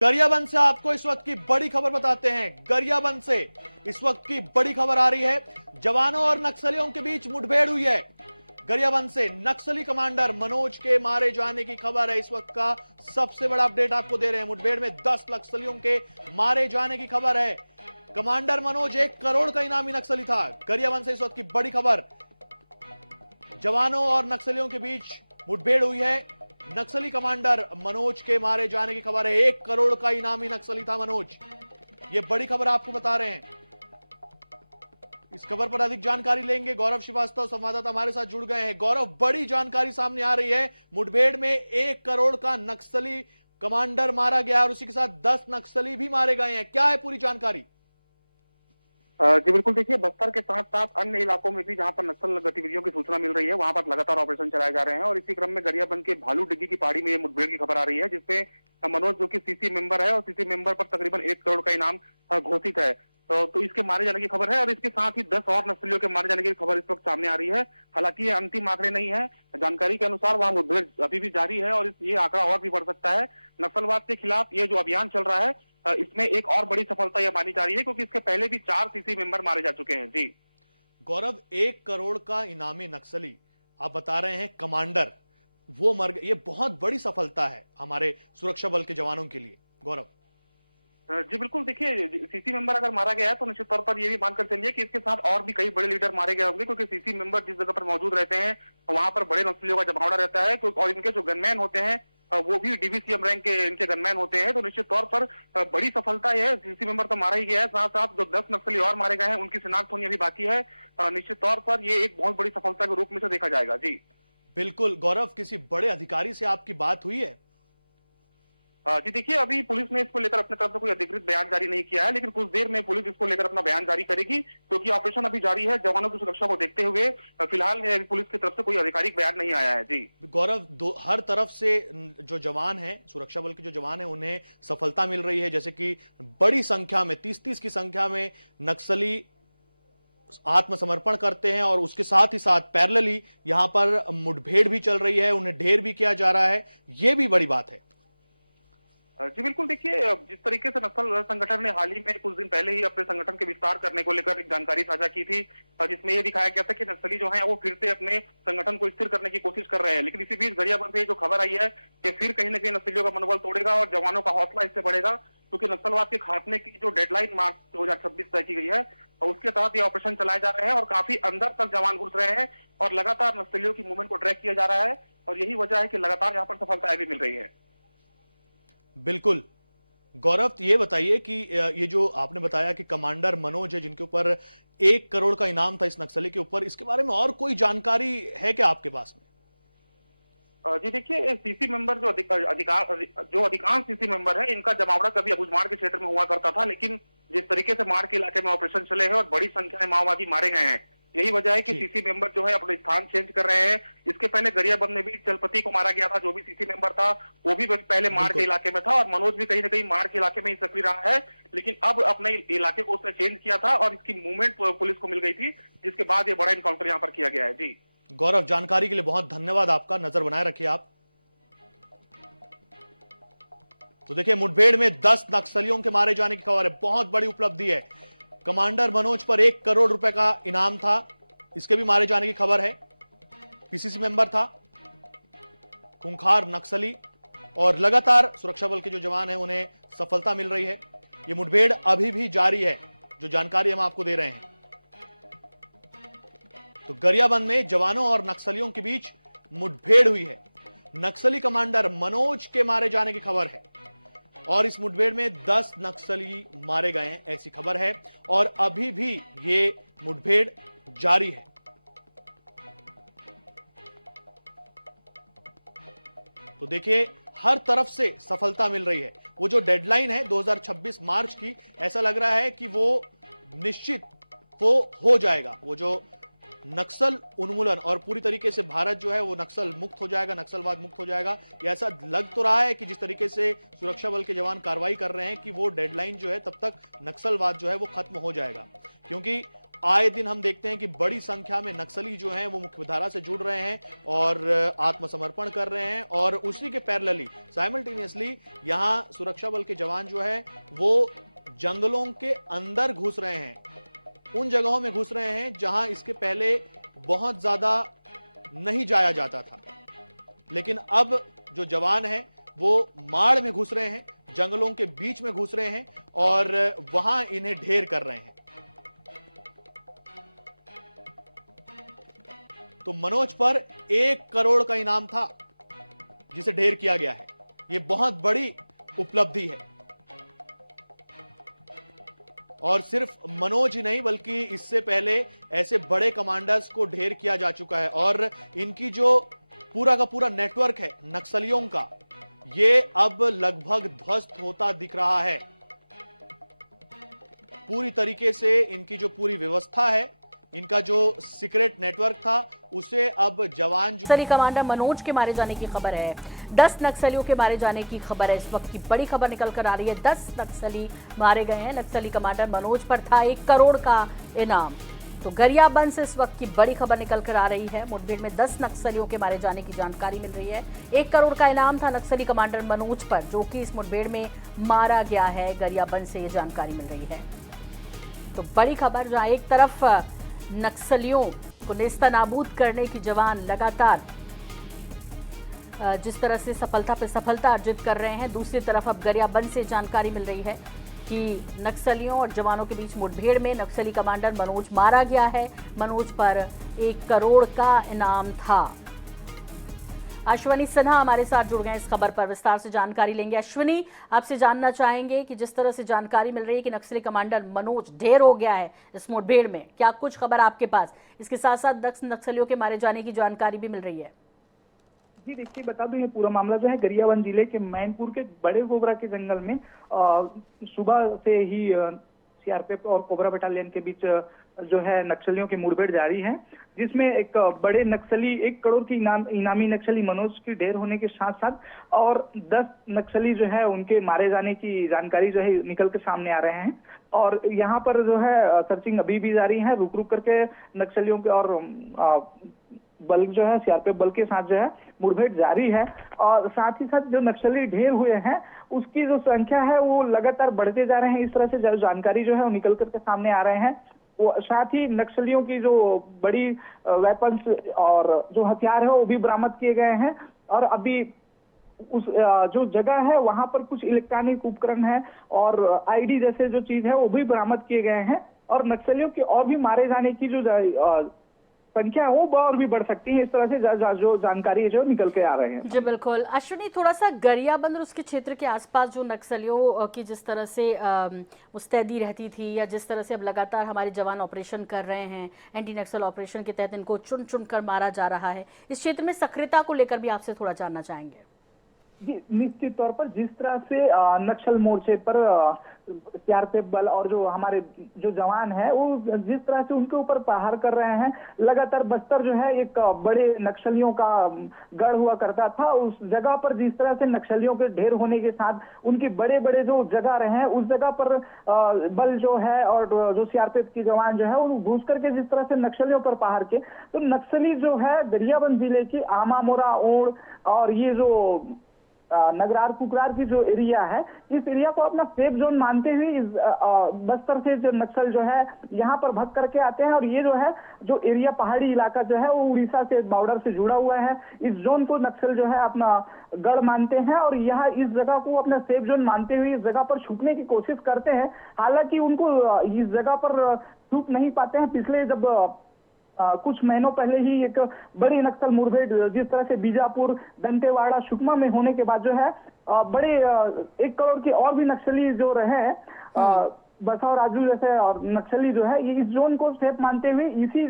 गरियाबंद से आपको इस वक्त की बड़ी खबर बताते हैं। गरियाबंद से इस वक्त की बड़ी खबर आ रही है। जवानों और नक्सलियों के बीच मुठभेड़ हुई है। गरियाबंद से नक्सली कमांडर मनोज के मारे जाने की खबर है। इस वक्त का सबसे बड़ा अपडेट आपको दे रहे हैं। मुठभेड़ में 10 नक्सलियों के मारे जाने की खबर है। कमांडर मनोज 1 करोड़ का इनामी नक्सली था। गरियाबंद से इस वक्त की बड़ी खबर। जवानों और नक्सलियों के बीच मुठभेड़ हुई है। नक्सली कमांडर मनोज के मारे जाने की खबर है। 1 करोड़ का इनामी नक्सली था मनोज। यह बड़ी खबर आपको बता रहे हैं। इस खबर पर अधिक जानकारी लेंगे। गौरव श्रीवास्तव संवाददाता हमारे साथ जुड़ गए हैं। गौरव, बड़ी जानकारी सामने आ रही है। मुठभेड़ में 1 करोड़ का नक्सली कमांडर मारा गया और उसी के साथ 10 नक्सली भी मारे गए हैं। क्या है पूरी जानकारी? जी बिल्कुल, देखिए बस्तर के साथ साथ अन्य इलाकों में भी जहां पर नक्सल गतिविधियों की सूचना मिल रही है वहां पर लगातार ऑपरेशन चलाए जा रहे हैं और इसी क्रम में गरियाबंद के भालू डिग्गी की पहाड़ी में ये मुठभेड़ की खबर आ रही है, जिसमें मनोज जो कि सीसी मेंबर है और सीसी मेंबर पर तकरीबन 1 करोड़ का इनाम घोषित है। तो इसके मारे जाने की खबर है और इसके साथ ही 10 और नक्सलियों के मारे जाने की खबर इस वक्त सामने आ रही है। हालांकि ये अंतिम आंकड़े नहीं है। जानकारी के अनुसार वहां मुठभेड़ अभी भी जारी है और ये आंकड़ा और भी बढ़ सकता है। नक्सलवाद के खिलाफ ये जो अभियान चल रहा है इसमें एक और बड़ी सफलता यह मानी जा रही है, क्योंकि इसके पहले भी 4 सीसी मेंबर मारे जा चुके हैं। जी गौरव, 1 करोड़ का इनामी नक्सली आप बता रहे हैं कमांडर वो मर गए। ये बहुत बड़ी सफलता है हमारे सुरक्षा बल के जवानों के लिए। गौरव जी बिल्कुल, देखिए सीसी मेंबर अगर मारा गया है तो निश्चित तौर पर ये भी मानकर चलिए कि इसके साथ और भी कई बड़े लीडर मारे गए होंगे, क्योंकि सीसी मेंबर जिस जगह पर मौजूद रहते हैं वहां पर बड़े नक्सलियों का जमावड़ा रहता है और इनके जो गनमैन होते हैं वो भी डीवीसीएम रैंक के इनके गनमैन होते हैं। तो निश्चित तौर पर बड़ी सफलता यह है। सीसी मेंबर तो मारा ही गया है, साथ साथ जो 10 नक्सली और मारे गए हैं उनकी शिनाख्त होनी अभी बाकी है। निश्चित तौर पर ये एक बहुत बड़ी सफलता के रूप में से देखा जाएगा। जी बिल्कुल। गौरव, किसी बड़े अधिकारी से आपकी बात हुई है? जी देखिए, अभी पुलिस ने इसको लेकर अपने तरफ से कोई अधिकृत बयान जारी नहीं किया है, लेकिन कुछ देर में पुलिस इसको लेकर अपना बयान जारी करेगी, क्योंकि ऑपरेशन अभी जारी है। जवानों की सुरक्षा को देखते हुए फिलहाल पुलिस की तरफ से कोई आधिकारिक बयान नहीं आया है। जी गौरव, हर तरफ से जो जवान हैं, सुरक्षा बल के जो जवान हैं, उन्हें सफलता मिल रही है। जैसे कि बड़ी संख्या में 30-30 की संख्या में नक्सली आत्मसमर्पण करते हैं और उसके साथ ही साथ पैरेलली यहां पर मुठभेड़ भी चल रही है, उन्हें ढेर भी किया जा रहा है। यह भी बड़ी बात है। जी बिल्कुल, देखिए जिस तरीके से नक्सल संगठन ने हाल ही में कुछ दिन पहले ही अपने संगठन के विस्तार करने को लेकर एक जानकारी साझा की थी, जिसमें यह दिखाया गया था कि नक्सली जो हैं वो फिर से अपने संगठन को स्थिर करने की कोशिश कर रहे हैं। लेकिन इसी बीच गरियाबंद से जो खबर आई है कि फिर कहीं ना कहीं नक्सलियों का मनोबल तोड़ेगा और जवानों का हौसला इससे बढ़ेगा, क्योंकि नक्सलवाद के खात्मे की जो डेडलाइन मार्च 2026 तय की गई है उसके तहत ये ऑपरेशन चलाए जा रहे हैं और काफी अंदर तक जवान घुस रहे हैं और लगातार नक्सलियों की मूवमेंट को ट्रैक किया जा रहा है और यही वजह है कि लगातार यहाँ पर सफलताएं भी मिल रही है। बिल्कुल। गौरव, ये बताइए कि ये जो आपने बताया कि कमांडर मनोज है जिनके ऊपर 1 करोड़ का इनाम था इस नक्सली के ऊपर, इसके बारे में और कोई जानकारी है क्या आपके पास में? जी देखिए, सीसी मेंबर जो अधिकांश सीसी मेंबर है इनका जमावड़ा कभी अबुझमाड़ के क्षेत्र में हुआ करता था, लेकिन जिस तरीके से माड़ के इलाके में ऑपरेशन चले हैं और बड़ी संख्या में माओवादी मारे गए हैं, यही वजह है कि सीसी मेंबर जो है अपने स्थान चेंज कर रहे हैं। इसके पहले गरियाबंद में भी चलपति को मारा गया था, जो भी सीसी मेंबर था वो भी पहले माड़ के इलाके में था और मनोज भी कहीं ना कहीं माड़ के इलाके में ही सक्रिय रहा है, लेकिन अब अपने इलाके को उसने चेंज किया था और इसकी मूवमेंट पुलिस को मिल गई थी, जिसके बाद ये बड़ा इनकाउंटर यहाँ पर किया गया है। जी गौरव, जानकारी के लिए बहुत धन्यवाद आपका। नजर बनाए रखिए आप। तो देखिए, मुठभेड़ में 10 नक्सलियों के मारे जाने की खबर है। बहुत बड़ी उपलब्धि है। कमांडर मनोज पर 1 करोड़ रुपए का इनाम था, इसके भी मारे जाने की खबर है। पीसीसी मेंबर था, खूंखार नक्सली, और लगातार सुरक्षा बल के जो जवान हैं उन्हें सफलता मिल रही है। यह मुठभेड़ अभी भी जारी है, जो जानकारी हम आपको दे रहे हैं। तो गरियाबंद में जवानों और नक्सलियों के बीच मुठभेड़ हुई है। नक्सली कमांडर मनोज के मारे जाने की खबर है और इस मुठभेड़ में 10 नक्सली मारे गए हैं, ऐसी खबर है और अभी भी ये मुठभेड़ जारी है। तो देखिए, हर तरफ से सफलता मिल रही है। वो जो डेडलाइन है 2026 मार्च की, ऐसा लग रहा है कि वो निश्चित वो हो जाएगा। वो जो नक्सल उन्मूलन और पूरी तरीके से भारत जो है वो नक्सल मुक्त हो जाएगा, नक्सलवाद मुक्त हो जाएगा। ये ऐसा लग तो रहा है कि जिस तरीके से सुरक्षा बल के जवान कार्रवाई कर रहे हैं कि वो डेडलाइन जो है तब तक नक्सलवाद जो है वो खत्म हो जाएगा, क्योंकि आए दिन हम देखते हैं कि बड़ी संख्या में नक्सली जो हैं वो मुख्यधारा से जुड़ रहे हैं और आत्मसमर्पण कर रहे हैं, और उसी के पैरेलली साइमल्टेनियसली यहां सुरक्षा बल के जवान जो है वो जंगलों के अंदर घुस रहे हैं, उन जगहों में घुस रहे हैं जहां इसके पहले बहुत ज्यादा नहीं जाया जाता था। लेकिन अब जो जवान हैं वो माड़ में घुस रहे हैं, जंगलों के बीच में घुस रहे हैं और वहां इन्हें ढेर कर रहे हैं। तो मनोज पर 1 करोड़ का इनाम था जिसे ढेर किया गया है। यह बहुत बड़ी उपलब्धि है और सिर्फ मनोज ही नहीं बल्कि इससे पहले ऐसे बड़े कमांडर्स को ढेर किया जा चुका है और इनकी जो पूरा का पूरा नेटवर्क है नक्सलियों का, ये अब लगभग ध्वस्त होता दिख रहा है। पूरी तरीके से इनकी जो पूरी व्यवस्था है, इनका जो सीक्रेट नेटवर्क था, उसे अब जवान नक्सली कमांडर मनोज के मारे जाने की खबर है। 10 नक्सलियों के मारे जाने की खबर है। इस वक्त की बड़ी खबर निकल कर आ रही है। 10 नक्सली मारे गए हैं। नक्सली कमांडर मनोज पर था 1 करोड़ का इनाम। तो गरियाबंद से इस वक्त की बड़ी खबर निकल कर आ रही है। मुठभेड़ में 10 नक्सलियों के मारे जाने की जानकारी मिल रही है। 1 करोड़ का इनाम था नक्सली कमांडर मनोज पर, जो कि इस मुठभेड़ में मारा गया है। गरियाबंद से ये जानकारी मिल रही है। तो बड़ी खबर, जहां एक तरफ नक्सलियों को नेस्तनाबूद करने की जवान लगातार जिस तरह से सफलता पे सफलता अर्जित कर रहे हैं, दूसरी तरफ अब गरियाबंद से जानकारी मिल रही है कि नक्सलियों और जवानों के बीच मुठभेड़ में नक्सली कमांडर मनोज मारा गया है। मनोज पर 1 करोड़ का इनाम था। अश्विनी सिन्हा हमारे साथ जुड़ गए, इस खबर पर विस्तार से जानकारी लेंगे। अश्विनी, आपसे जानना चाहेंगे कि जिस तरह से जानकारी मिल रही है कि नक्सली कमांडर मनोज ढेर हो गया है इस मुठभेड़ में, क्या कुछ खबर आपके पास? इसके साथ साथ 10 नक्सलियों के मारे जाने की जानकारी भी मिल रही है। जी देखिए, बता दूं, ये पूरा मामला जो है गरियाबंद जिले के मैनपुर के बड़े गोबरा के जंगल में सुबह से ही सीआरपीएफ और कोबरा बटालियन के बीच जो है नक्सलियों की मुठभेड़ जारी है, जिसमें एक बड़े नक्सली 1 करोड़ की इनामी नक्सली मनोज की ढेर होने के साथ साथ और 10 नक्सली जो है उनके मारे जाने की जानकारी जो है निकल के सामने आ रहे हैं। और यहाँ पर जो है सर्चिंग अभी भी जारी है। रुक रुक करके नक्सलियों के और बल जो है सीआरपीएफ बल के साथ जो है मुठभेड़ जारी है। और साथ ही साथ जो नक्सली ढेर हुए हैं उसकी जो संख्या है वो लगातार बढ़ते जा रहे हैं। इस तरह से जो जानकारी जो है वो निकल करके सामने आ रहे हैं। वो साथ ही नक्सलियों की जो बड़ी वेपन्स और जो हथियार है वो भी बरामद किए गए हैं। और अभी उस जो जगह है वहां पर कुछ इलेक्ट्रॉनिक उपकरण है और आईडी जैसे जो चीज है वो भी बरामद किए गए हैं। और नक्सलियों की और भी मारे जाने की जो संख्या है वो और भी बढ़ सकती है। इस तरह से जो जानकारी है जो निकल के आ रहे हैं। जी बिल्कुल। अश्विनी, थोड़ा सा गरियाबंद और उसके क्षेत्र के आसपास जो नक्सलियों की जिस तरह से मुस्तैदी रहती थी, या जिस तरह से अब लगातार हमारे जवान ऑपरेशन कर रहे हैं, एंटी नक्सल ऑपरेशन के तहत इनको चुन चुन कर मारा जा रहा है, इस क्षेत्र में सक्रियता को लेकर भी आपसे थोड़ा जानना चाहेंगे। जी, निश्चित तौर पर जिस तरह से नक्सल मोर्चे पर सीआरपीएफ बल और जो हमारे जो जवान है वो जिस तरह से उनके ऊपर प्रहार कर रहे हैं, लगातार बस्तर जो है एक बड़े नक्सलियों का गढ़ हुआ करता था। उस जगह पर जिस तरह से नक्सलियों के ढेर होने के साथ उनकी बड़े बड़े जो जगह रहे हैं उस जगह पर बल जो है और जो सीआरपीएफ के जवान जो है वो घुस करके जिस तरह से नक्सलियों पर प्रहार किए, तो नक्सली जो है गरियाबंद जिले की आमामोरा ओढ़ और ये जो नगरार कुकरार की जो एरिया है, इस एरिया को अपना सेफ जोन मानते हुए इस बस्तर से जो नक्सल जो है यहाँ पर भग करके आते हैं। और ये जो है जो एरिया पहाड़ी इलाका जो है वो उड़ीसा से बॉर्डर से जुड़ा हुआ है। इस जोन को नक्सल जो है अपना गढ़ मानते हैं और यहाँ इस जगह को अपना सेफ जोन मानते हुए इस जगह पर छुपने की कोशिश करते हैं। हालांकि उनको इस जगह पर छुप नहीं पाते हैं। पिछले जब कुछ महीनों पहले ही एक बड़ी नक्सल मुठभेड़ जिस तरह से बीजापुर, दंतेवाड़ा, सुकमा में होने के बाद जो है बड़े 1 करोड़ के और भी नक्सली जो रहे बसव राजू जैसे और नक्सली जो है ये इस जोन को सेफ मानते हुए इसी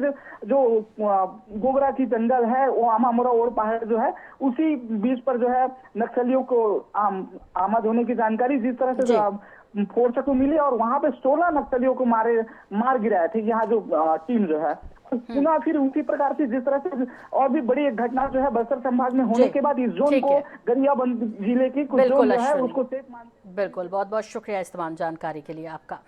जो गोबरा की जंगल है वो आमामोरा ओढ़ पहाड़ जो है उसी बीच पर जो है नक्सलियों को आमद होने की जानकारी जिस तरह से फोर्स को मिली और वहां पे 16 नक्सलियों को मार गिराए थे यहाँ जो टीम जो है। पुनः फिर उसी प्रकार से जिस तरह से और भी बड़ी एक घटना जो है बस्तर संभाग में होने के बाद इस जोन को गरियाबंद जिले की कुछ जोन जो है उसको सेफ मान। बिल्कुल, बहुत बहुत शुक्रिया इस तमाम जानकारी के लिए आपका।